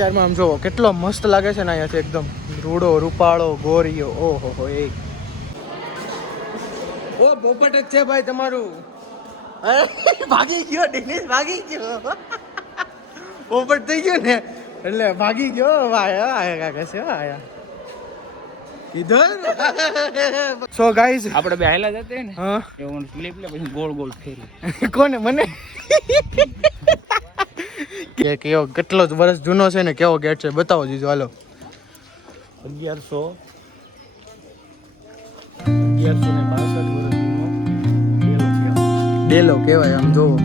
અત્યારમાં આમ જોવો કેટલો મસ્ત લાગે છે ને અહીંયાથી એકદમ રૂડો રૂપાળો ગોરીયો ઓહો હો એ ઓ પોપટ જ છે ભાઈ તમારું ભાગી ગયો દિનેશ ભાગી ગયો પોપટ થઈ ગયો ને એટલે ભાગી ગયો વાયા આયા કાકા છે આયા ઇધર સો ગાઈઝ આપણે બે હાલા જતે ને હા એવું ક્લિપ લે પછી ગોળ ગોળ ફેરી કોને મને કે કેવો કેટલો જ વર્ષ જૂનો છે ને કેવો ગેટ છે બતાવો જીજો હાલો 1162 વર્ષનો ડેલો કહેવાય આમ જોવો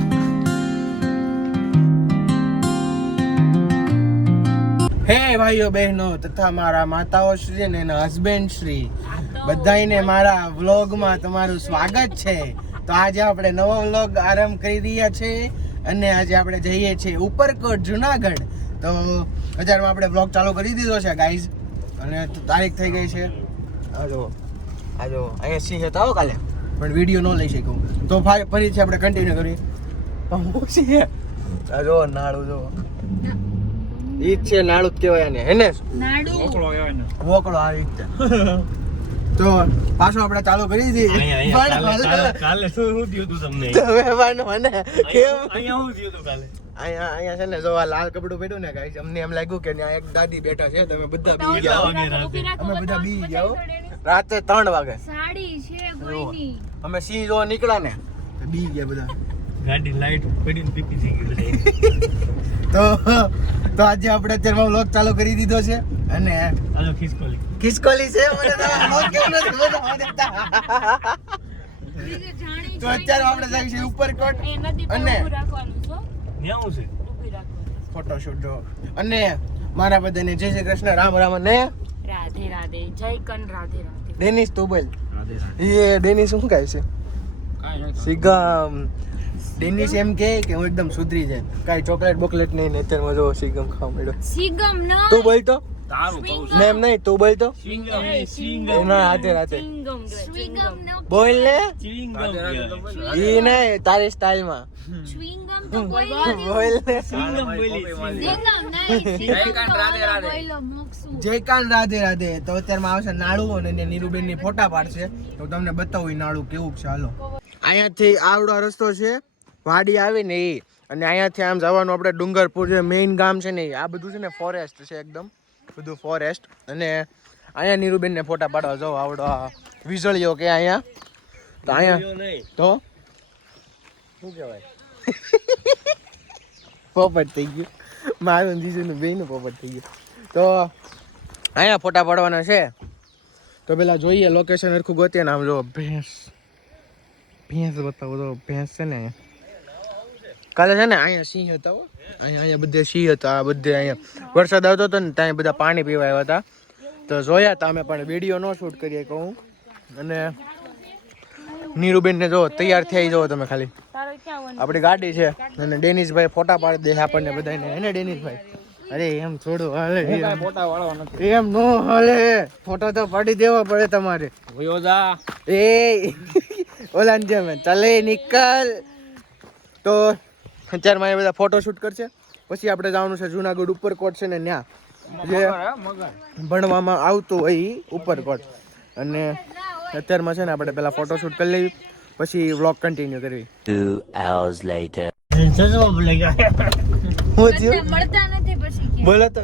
હે ભાઈઓ બહેનો તથા મારા માતાઓ શ્રી અને એના હસબન્ડ શ્રી બધાને મારા વ્લોગમાં તમારું સ્વાગત છે તો આજે આપણે નવો વ્લોગ આરંભ કરી રહ્યા છે અને આજે આપણે જઈએ છીએ ઉપરકોટ જુનાગઢ તો બજારમાં આપણે વ્લોગ ચાલુ કરી દીધો છે ગાઈઝ અને તારીખ થઈ ગઈ છે આજો અહીંયા સિંહ હતા કાલે પણ વિડીયો ન લઈ શક્યું તો ફરીથી આપણે કન્ટિન્યુ કરીએ સિંહ આજો નાળું જો ઈ છે નાળું જ કહેવાય ને હેને નાડુ વોકળો આ રીતે તો પાછો આપણે ચાલુ કરી દીધી કાલે શું થયું તું તમને હવે મને કેમ અહીંયા શું થયું તું કાલે અહીંયા છે ને જો આ લાલ કપડું પહેર્યું ને ગાઈસ અમને એમ લાગ્યું કે ત્યાં એક દાદી બેઠા છે તમે બધા બી ગયા અમે બધા બી ગયા રાતે 3 વાગે સાડી છે કોઈની અમે સિંહ જોવા નીકળ્યા ને તો બી ગયા બધા ગાડી લાઈટ પડીને પીપી થઈ ગઈ તો આજે આપણે અત્યારમાં વ્લોગ ચાલુ કરી દીધો છે અને હાલો ખિસકોલી છે મને તો વ્લોગ કેવું નથી બનાવવા દેતા તો અત્યારે આપણે જઈએ છીએ ઉપરકોટ અને ન્યાઉ છે ફોટોશૂટ જો અને મારા બધાને જય શ્રી કૃષ્ણ રામ રામ અને રાધે રાધે જય કન રાધે રાધે ડેનિસ તું બોલ એ ડેનિસ શું કહે છે સિગમ ડેનિસ એમ કે હું એકદમ સુધરી જાય કાઈ ચોકલેટ બોકલેટ નહીં અત્યારમાં જો સિગમ ખાવા મળ્યો સિગમ ન તું બોલ તો તારું કહું છું ને એમ નહીં તું બોલ તો સિંગમ ના હાથે હાથે સ્વિંગમ ન બોલ ને સિંગમ ઈ નહીં તારી સ્ટાઇલમાં સ્વિંગમ તો કોઈ બોલ ને સિંગમ બોલી સિંગમ નહીં જય કન રાધે રાધે બોલો મોક્ષું જયકાંત રાધે રાધે તો અત્યારમાં આવશે નાળું અને નીરુબેન ની ફોટા પાડશે તો તમને બતાવું ઈ નાળું કેવું છે હાલો અહીંયાથી આવડો રસ્તો છે વાડી આવે ને એ અને અહીંયાથી આમ જવાનું આપણે ડુંગરપુર જે મેઇન ગામ છે ને આ બધું છે ને ફોરેસ્ટ છે એકદમ બધું ફોરેસ્ટ અને અહીંયા નીરુબેન ને ફોટા પાડવા જાવ આવડો આ વિઝળીઓ કે અહીંયા તો અહીંયા તો શું કહેવાય પોપટ થઈ ગયું મારું જીજુનું બેયનું પોપટ થઈ ગયું તો અહીંયા ફોટા પાડવાના છે તો પેલા જોઈએ લોકેશન હરખું ગોતીએ ને આમ જો ભેંસ બતાવો તો ભેંસ છે ને કાલે છે ને અહીંયા સિંહ હતા અહીંયા બધે સિંહ હતા આ બધે અહીંયા વરસાદ આવતો હતો ને ત્યાં બધા પાણી પીવા આવ્યા હતા તો જોયા હતા અમે પણ વિડીયો ન શૂટ કરીએ કહું અને નીરુબેન ને જો તૈયાર થઈ જાઓ તમે ખાલી આપણી ગાડી છે અને ડેનિશભાઈ ફોટા પાડી દે આપણને બધાને એને ડેનિશભાઈ અરે એમ થોડું હાલે ફોટા વાળો નથી એમ નો હાલે ફોટો તો પાડી દેવા પડે તમારે હોયો જા એ ઓલા ને જેમ ચાલે નીકળ તો અત્યારમાં એ બધા ફોટો શૂટ કરશે પછી આપણે જવાનું છે જુનાગઢ ઉપરકોટ છે ને ત્યાં જે ભણવામાં આવતું હોય ઈ ઉપરકોટ અને અત્યારમાં છે ને આપણે પેલા ફોટો શૂટ કરી લેવી પછી વ્લોગ કન્ટિન્યુ કરવી 2 hours later હું થયું મળતા નથી પછી કે બોલો તો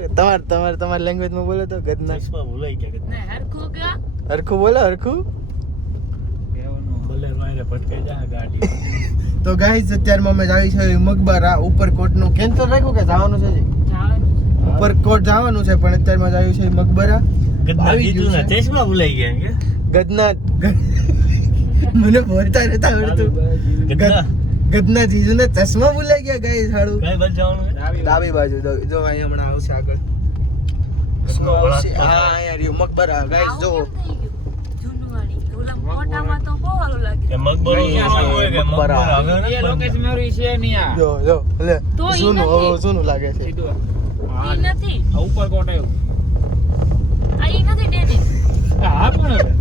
તમારી લેંગ્વેજમાં બોલો તો ગદના ભૂલાઈ ગયા ને હરખું કે હરખું બોલો હરખું ભલે રોઈને ભટકાઈ જા ગાડી તો ગાઈઝ અત્યારમાં અમે જાવી છે મકબરા ઉપરકોટનું કેન્સલ રાખ્યું કે જવાનું છે જી જવાનું ઉપરકોટ જવાનું છે પણ અત્યારમાં જાવી છે મકબરા ગદના આવી ગયું જીજુના છે. ચશ્મા ભૂલાઈ ગયા કે ગદના મને બોલતા રહેતા આવડતું ગદના ગદના જીજુને ચશ્મા ભૂલાઈ ગયા ગાઈઝ હાડું કઈ બાજુ જવાનું છે ડાબી બાજુ જો અહીંયા હમણાં આવશે આગળ ચશ્મા વાળા હા અહીંયા રહ્યું મકબરા ગાઈઝ જો જૂનવાડી ઓલા ફોટામાં તો બહુ સારું લાગે કે મકબરો હોય કે મકબરા. મકબરો હવે એ લોકેશન મારું છે નહીં આ જો લે તો ઈ જૂનું નથી. હવે જૂનું લાગે છે સીધું ઈ નથી આ ઉપર કોટ આવ્યું આ ઈ નથી ડેનિસ હા પણ હવે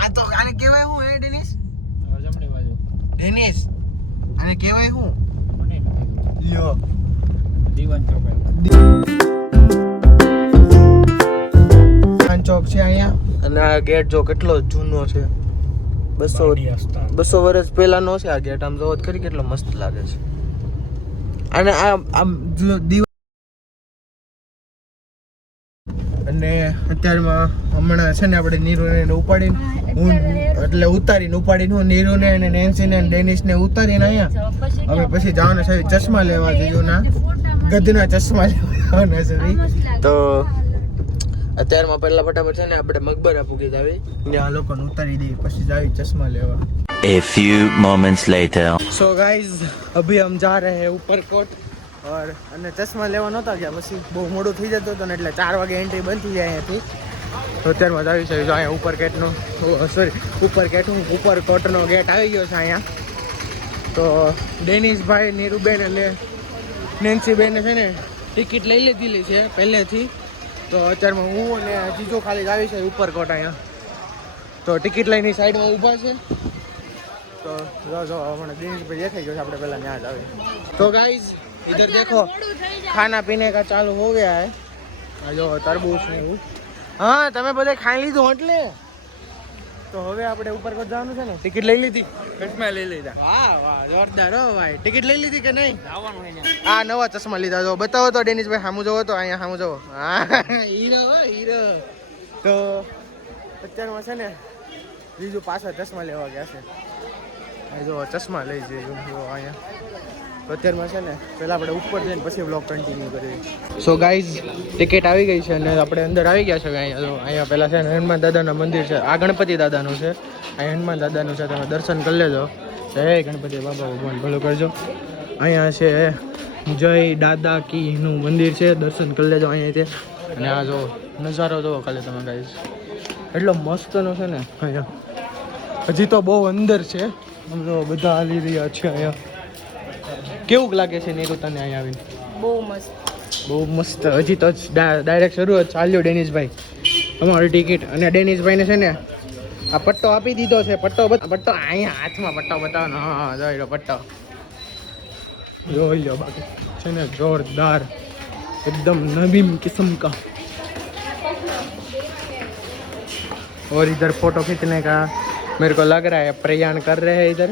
આ તો આને કહેવાય હું હે ડેનિસ જમણી બાજુ ડેનિસ આને કહેવાય હું મને નથી. લ્યો શોપ છે અહીંયા. અને આ ગેટ જો કેટલો જૂનો છે, 200 વર્ષ પહેલાનો છે આ ગેટ. આમ જોવો તો ખરી કેટલો મસ્ત લાગે છે. અને આમ અને અત્યારમાં હમણાં છે ને આપણે નીરુને ઉપાડીને ઉતારીને હું નીરુને અને નેન્સીને અને ડેનિસને ઉતારીને અહીંયા હવે પછી જવાના છે ચશ્મા લેવા જીજુના ગધના ચશ્મા લેવાના છે. તો અત્યારમાં પહેલા ફટાફટ છે ને આપણે મકબરા પૂગી જાવી ને આ લોકોને ઉતારી દઈએ પછી જાવી ચશ્મા લેવા. A few moments later. So guys, अभी हम जा रहे हैं ऊपरकोट और અને ચશ્મા લેવા નહોતા ગયા પછી બહુ મોડું થઈ જતું હતું ને એટલે 4 વાગે એન્ટ્રી બંધ થઈ જાય અહીંયાથી. તો અત્યારમાં આવી છે અહીંયા ઉપરકોટનો ગેટ આવી ગયો છે અહીંયા. તો ડેનિસભાઈ, નીરુબેન અને નેન્સીબેને છે ને ટિકિટ લઈ લીધેલી છે પહેલેથી. તો અત્યારમાં હું અને જીજો ખાલી આવી છે ઉપરકોટ અહીંયા. તો ટિકિટ લઈને સાઈડમાં ઊભા છે. तो जो हमारे दिन पे देखाई गया આપણે પહેલા ત્યાં જ આવે. तो गाइस इधर देखो खाना पीने का चालू हो गया है. આ જો તરબૂચ ને એવું. હા તમે બધે ખાઈ લીધું એટલે તો હવે આપણે ઉપર પર જવાનું છે ને. ટિકિટ લઈ લીધી? ચશ્મા લઈ લીધા. વાહ વાહ જોરદાર હો ભાઈ. ટિકિટ લઈ લીધી કે નહીં? આ નવા ચશ્મા લીધા. જો બતાવો તો ડેનિસભાઈ સામું જોવો તો અહીંયા સામું જોવો. હા હીરો. તો અત્યારમાં છે ને બીજું પાછા ચશ્મા લેવા ગયા છે. જો ચશ્મા લઈ જઈએ અહીંયા. તો અત્યારમાં છે ને પહેલાં આપણે ઉપર જઈને પછી વ્લોગ કન્ટિન્યુ કરીએ. સો ગાઈઝ ટિકિટ આવી ગઈ છે અને આપણે અંદર આવી ગયા છે. અહીંયા જો અહીંયા પહેલાં છે ને હનુમાન દાદાના મંદિર છે. આ ગણપતિ દાદાનું છે. અહીંયા હનુમાન દાદાનું છે. તમે દર્શન કરી લેજો. જય ગણપતિ બાબા ભગવાન ભલો કરજો. અહીંયા છે જય દાદા કીનું મંદિર છે. દર્શન કરી લેજો અહીંયાથી. અને આ જો નજારો જોવો ખાલી તમે ગાઈઝ એટલો મસ્તનો છે ને અહીંયા. હજી તો બહુ અંદર છે. અમે બધા હાલી રહ્યા છે અહીંયા. કેવું લાગે છે નીરુ તને અહીંયા આવીને? બહુ મસ્ત. હજી તો ડાયરેક્ટ શરૂઆત ચાલ્યો ડેનિસભાઈ અમારી ટિકિટ. અને ડેનિસભાઈને છે ને આ પટ્ટો આપી દીધો છે. પટ્ટો અહીંયા હાથમાં પટ્ટો બતાવવાનો. હા જોઈ લો પટ્ટો જોઈ લો. બાકી છે ને જોરદાર एकदम नवीन किस्म का. और इधर फोटो खींचने का मेरे को लग रहा है प्रयाण कर रहे हैं इधर.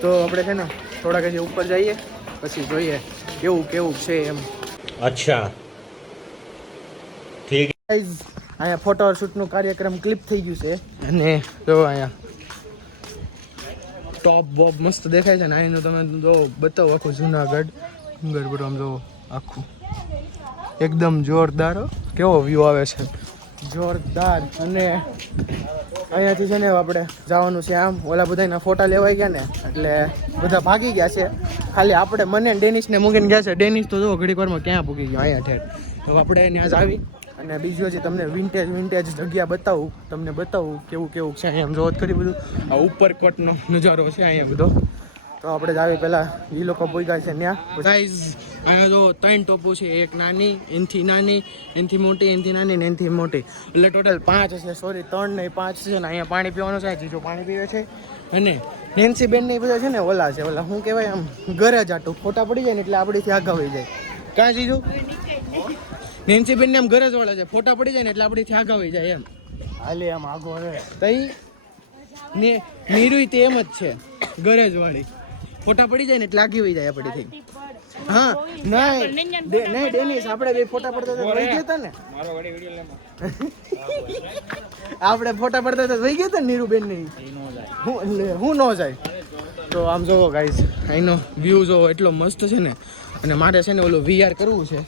તો આપણે છે ને થોડાક હજી ઉપર જઈએ પછી જોઈએ કેવું છે એમ. અચ્છા ઠીક. ગાઈઝ અહીંયા ફોટો શૂટનું કાર્યક્રમ ક્લિપ થઈ ગયું છે. અને જો અહીંયા ટોપ બોપ મસ્ત દેખાય છે ને. અહીંનું તમે જો બતાવો આખું જુનાગઢ ડુંગર આમ જો આખું એકદમ જોરદાર. કેવો વ્યૂ આવે છે જોરદાર. અને અહીંયાથી છે ને આપણે જવાનું છે આમ. ઓલા બધાના ફોટા લેવાઈ ગયા ને એટલે બધા ભાગી ગયા છે. ખાલી આપણે મને ડેનિસને મૂકીને ગયા છે. ડેનિસ તો જો ઘડીક વારમાં ક્યાં પૂકી ગયો અહીંયા ઠેર. તો આપણે ત્યાં જ આવી અને બીજું હજી તમને વિન્ટેજ જગ્યા બતાવું. તમને બતાવું કેવું છે અહીંયા. આમ જોવો ખરી બધું આ ઉપરકોટનો નજારો છે અહીંયા બધો. તો આપણે જ આવી પહેલાં એ લોકો પૂગ્યા છે ત્યાં. ગાઈઝ અહીંયા જો 3 ટોપો છે. એક નાની, એનથી નાની, એનથી મોટી, એનથી નાની ને એનથી મોટી. એટલે ટોટલ 5 છે. સોરી 3 નહીં 5 છે ને. અહીંયા પાણી પીવાનું છે. જીજો પાણી પીવે છે. અને નેન્સી બેન ને બધા છે ને ઓલા છે ઓલા શું કહેવાય આમ ઘરે જ આટું ફોટા પડી જાય ને એટલે આપણીથી આગા વહી જાય. કાં જીજુ? નેન્સી બેન ને આમ ઘરે જ વાળા છે. ફોટા પડી જાય ને એટલે આપણીથી આગા વહી જાય એમ. હાલે આમ આગો રે તઈ ને નીરુઈ તે એમ જ છે ઘરે જ વાળી. ફોટા પડી જાય ને એટલે આગી વહી જાય આપણીથી. હા નહીં ડેનિસ આપણે બે ફોટા પડતા હતા વહી ગયા હતા ને. આપણે ફોટા પડતા હતા વહી ગયા હતા ને નીરુબેન ની. હું ન જાય. તો આમ જોવો ગાઈસ અહીંનો વ્યૂ જોવો એટલો મસ્ત છે ને. અને મારે છે ને ઓલો VR કરવું છે.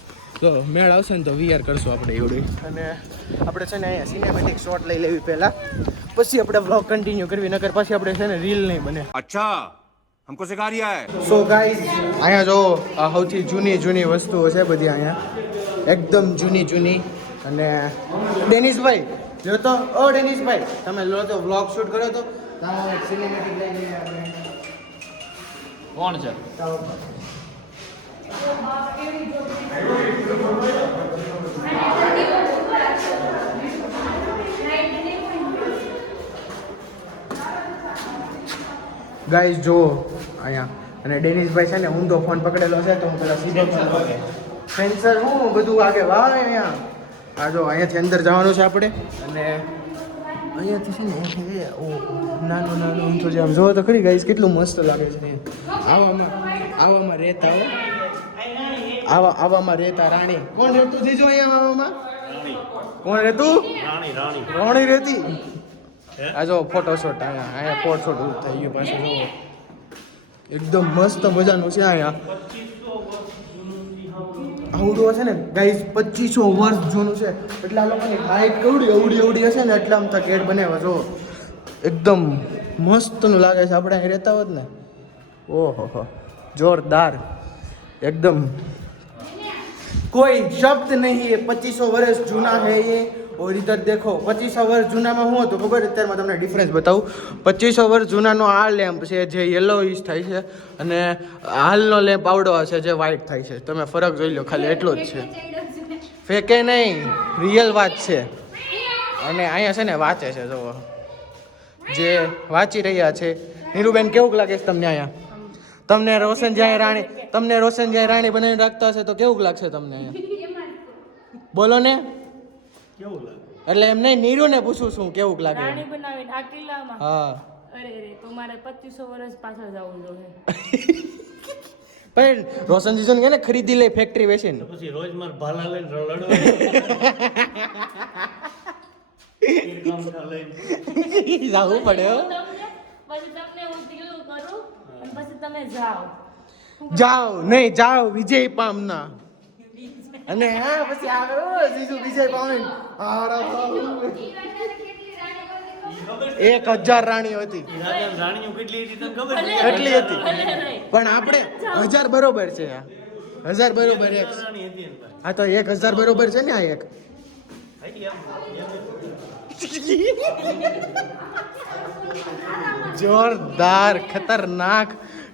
તો મેળ આવશે ને તો VR કરશું આપણે એવડું. અને આપણે છે ને અહીંયા સિનેમેટિક શોટ લઈ લેવી પહેલાં પછી આપણે બ્લોગ કન્ટિન્યુ કરવી. નકર પછી આપણે છે ને રીલ નહીં બને. અચ્છા हमको सिखा रिया है. સો ગાઈઝ અહીંયા જો આ સૌથી જૂની વસ્તુઓ છે બધી અહીંયા. એકદમ જૂની. અને ડેનિસભાઈ જો તો ડેનિસભાઈ તમે લો તો વ્લોગ શૂટ કર્યો તો સિનેમેટિક લઈ લઈએ આપણે. કોણ છે? ગાઈઝ જો અહીંયા. અને ડેનિસભાઈ છે ને ઊંધો ફોન પકડેલો છે તો હું પેલા સીધો સેન્સર હું બધું આગે વાહ અહીંયા આ જો અહીંયાથી અંદર જવાનું છે આપણે અને અહીંયાથી છે ને નાનું નાનું ઊંચું છે આમ જોવો તો ખરી ગાઈસ કેટલું મસ્ત લાગે છે આવામાં રહેતા હો આવામાં રહેતા રાણી કોણ રહેતું જીજો અહીંયા આવામાં કોણ રહેતું રાણી રહેતી આ જો ફોટોશોટ અહીંયા ફોટોશોટ થઈ ગયું પાછું જોવો એકદમ મસ્ત મજાનું છે અહીંયા આવડું હશે ને ગાઈસ 2500 વર્ષ જૂનું છે એટલે આ લોકોની હાઈટ એવડી હશે ને એટલે આમ ગેટ બનાવ્યા જો એકદમ મસ્તનું લાગે છે આપણે અહીં રહેતા હોત ને ઓહો જોરદાર એકદમ કોઈ શબ્દ નહીં એ 2500 વર્ષ જૂના है ये और इधर देखो 2500 વર્ષ જૂનામાં શું હતું ખબર અત્યારમાં તમને ડિફરન્સ બતાવું 2500 વર્ષ જૂનાનો આ લેમ્પ છે જે યલોઇશ થાય છે અને હાલનો લેમ્પ આવડો હશે જે વ્હાઇટ થાય છે તમે ફરક જોઈ લો ખાલી એટલો જ છે ફેકે નહીં રિયલ વાત છે અને અહીંયા છે ને વાંચે છે જો જે વાંચી રહ્યા છે નીરુબેન કેવું લાગે છે તમને અહીંયા તમને રોશનજીએ રાણી બનાવીને રાખતા હશે તો કેવું લાગશે તમને અહીંયા બોલો ને કેવું લાગે એટલે એમ નહીં નીરુને પૂછું છું કેવું લાગે રાણી બનાવીને આ કિલ્લામાં હા અરે તો મારે 2500 વર્ષ પાછળ જવું જોઈએ પણ રોશનજી કે ને ખરીદી લે ફેક્ટરી વેચીને પછી રોજ માર ભાલા લઈને લડવા જાવું પડે હો. પછી તમને હું ઢીલું કરું અને પછી તમે જાઓ જાઓ નહીં જાઓ વિજય પામના અને હા પછી આવે ઓ જીજુ વિજય પામે 1000 રાણીઓ હતી રાણીઓ કેટલી હતી તને ખબર છે? કેટલી હતી પણ આપણે 1000 બરોબર છે 1000 બરોબર એક રાણી હતી એની પાસે. હા તો 1000 બરોબર છે ને આ એક હતી એમ. जोरदार खतरनाक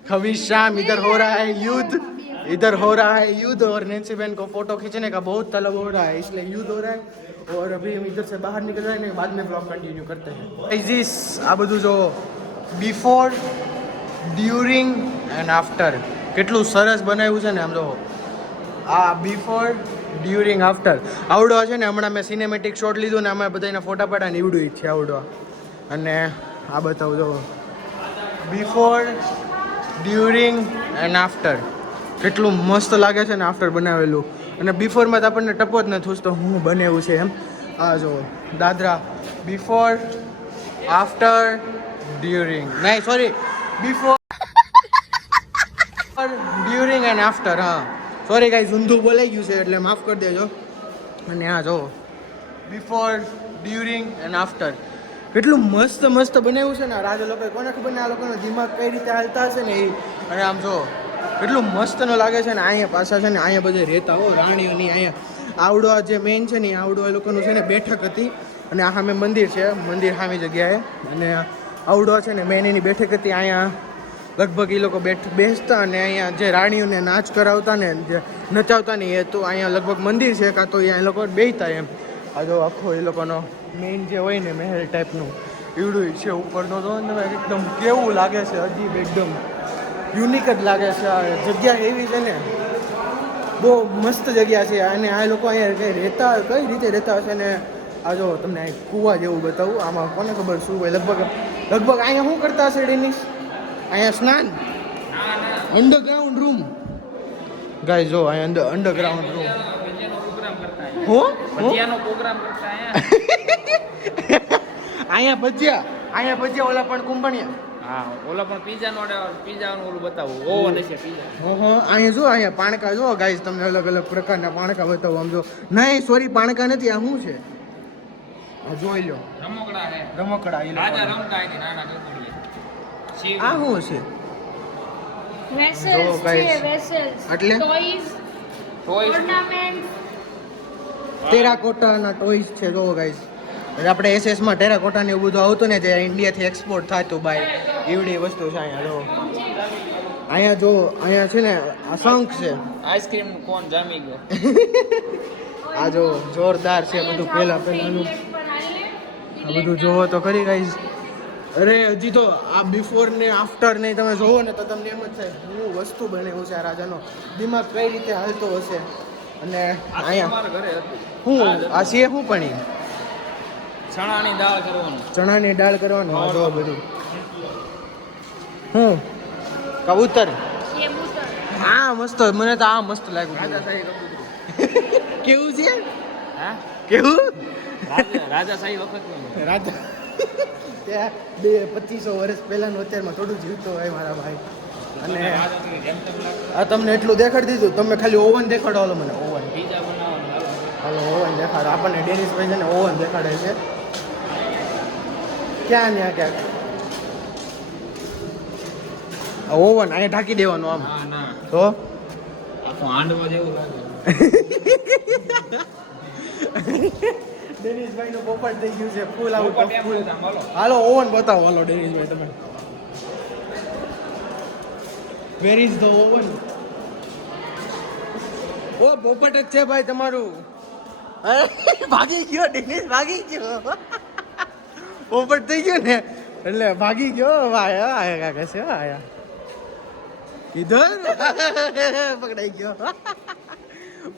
खविशाम इधर हो रहा है युद्ध और नैन्सी बहन को फोटो खींचने का बहुत तलब हो रहा है इसलिए युद्ध हो रहा है और अभी हम इधर से बाहर निकल जाएंगे बाद में ब्लॉग कंटिन्यू करते हैं जिस આ બધું જો બિફોર ડ્યુરિંગ એન્ડ આફ્ટર કેટલું સરસ બનાવ્યું છે ને આમ જો આ બિફોર ડ્યુરિંગ આફ્ટર આવડો છે ને હમણાં મેં સિનેમેટિક શોટ લીધું ને અમે બધાના ફોટા પાડ્યા ને એવડું છે આવડો અને આ બતાવું જો બિફોર ડ્યુરિંગ એન્ડ આફ્ટર કેટલું મસ્ત લાગે છે ને આફ્ટર બનાવેલું અને બિફોરમાં તો આપણને ટપો જ નથી તો હું બનાવ્યું છે એમ આ જો દાદરા બિફોર આફ્ટર ડ્યુરિંગ નહીં sorry before during and after હા સોરી ગાઈઝ ઊંધું બોલાઈ ગયું છે એટલે માફ કરી દેજો અને આ જો બિફોર ડ્યુરિંગ એન્ડ આફ્ટર કેટલું મસ્ત બનાવ્યું છે ને આ રાજા લોકો કોને ખબર ને આ લોકોનો દિમાગ કઈ રીતે હાલતા હશે ને એ અને આમ જો કેટલું મસ્તનો લાગે છે ને અહીંયા પાછા છે ને અહીંયા બધે રહેતા હો રાણીઓની અહીંયા આવડો જે મેઇન છે ને આવડો એ લોકોનું છે ને બેઠક હતી અને આ સામે મંદિર છે મંદિર સામી જગ્યાએ અને આવડો છે ને મેઇન એની બેઠક હતી અહીંયા લગભગ એ લોકો બેસતા અને અહીંયા જે રાણીઓને નાચ કરાવતા ને જે નચાવતા ને એ તો અહીંયા લગભગ મંદિર છે કાં તો અહીંયા એ લોકો બેસતા એમ આ જો આખો એ લોકોનો મેઇન જે હોય ને મહેલ ટાઈપનું એવડું છે ઉપરનો તો તમે એકદમ કેવું લાગે છે અજીબ એકદમ યુનિક જ લાગે છે આ જગ્યા એવી છે ને બહુ મસ્ત જગ્યા છે અને આ લોકો અહીંયા રહેતા કઈ રીતે રહેતા હશે ને આ જો તમને અહીં કૂવા જેવું બતાવું આમાં કોને ખબર શું હોય લગભગ અહીંયા શું કરતા હશે ડેનિસ અહીંયા સ્નાન અંડરગ્રાઉન્ડ રૂમ ગાય જો અહીંયા અંડરગ્રાઉન્ડ રૂમ અહીંયા ભજીયા ઓલા પણ કુંભણિયા હા ઓલા પણ પીઝાનું ઓલું બતાવું ઓવન છે પીઝા અહીંયા જો અહીંયા પાણકા જો ગાઈસ તમને અલગ અલગ પ્રકારના પાણકા બતાવું આમ જો નહીં સોરી પાણકા નથી આ શું છે આ જોઈ લો રમકડા હે રમકડા એ રાજા લોકો રમતા હતી નાના છોકરીએ આ શું છે જો guys, એટલે ટેરાકોટાના ટોયસ છે જો ગાઈસ આપણે એસએસમાં ટેરાકોટા ને એવું બધું આવતું ને જે ઇન્ડિયાથી એક્સપોર્ટ થતું બાય એવડી વસ્તુ છે અહીંયા જો અહીંયા છે ને આ શંખ છે આઈસ્ક્રીમ નું કોણ જામી ગયો આ જો જોરદાર છે બધું પહેલાનું આ બધું જોવો તો ખરી ગાઈસ અરે હજી તો આ બિફોર ને આફ્ટર ને તમે જોવો ને તો તમને એમ જ થાય શું વસ્તુ બનાવ્યું છે આ રાજાનો દિમાગ કઈ રીતે હાલતો હશે અને આ તો અહીંયા અમારા ઘરે હતું શું આ છે શું પણ ઈ? ચણાની દાળ કરવાનું ચણાની દાળ કરવાનું આ જો બધું કબૂતર એ મૂતર હા મસ્ત મને તો આ મસ્ત લાગ્યું રાજાશાહી કબૂતરું કેવું છે હા કેવું રાજાશાહી વખતનું રાજા ત્યાં 2500 વર્ષ પહેલાનું અત્યારમાં થોડું જીવતો હોય મારા ભાઈ અને રાજાશાહી જેમ તેમ લાગે આ તમને એટલું દેખાડી દીધું તમે ખાલી ઓવન દેખાડો હાલો મને ઓવન પીઝા બનાવવાનું હાલો ઓવન દેખાડો આપણને ડેનિશભાઈ છે ને ઓવન દેખાડે છે ક્યાં ક્યાંક ઓવન અહીંયા ઢાંકી દેવાનું આમ ના ના તો આખું હાંડવો જેવું લાગે ડેનિશભાઈ નું પોપટ થઈ ગયું છે ફૂલ આઉટ પોપટ ઓફ એમ ફૂલ બોલતા, બોલો. હાલો ઓવન બતાવો હાલો ડેનિશભાઈ તમે વેર ઇઝ ધ ઓવન ઓ પોપટ જ છે ભાઈ તમારું અરે, ભાગી ગયો ડેનિશ ભાગી ગયો પોપટ થઈ ગયો ને એટલે ભાગી ગયો ભાઈ આયા कैसे આયા इधर પકડાઈ ગયો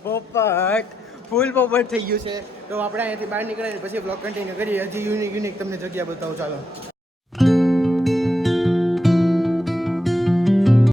પોપટ ફૂલ પોપટ થઈ ગયું છે તો આપણે અહીંયાથી બહાર નીકળીએ પછી બ્લોગ કન્ટિન્યુ કરીએ હજી યુનિક તમને જગ્યા બતાવું ચાલો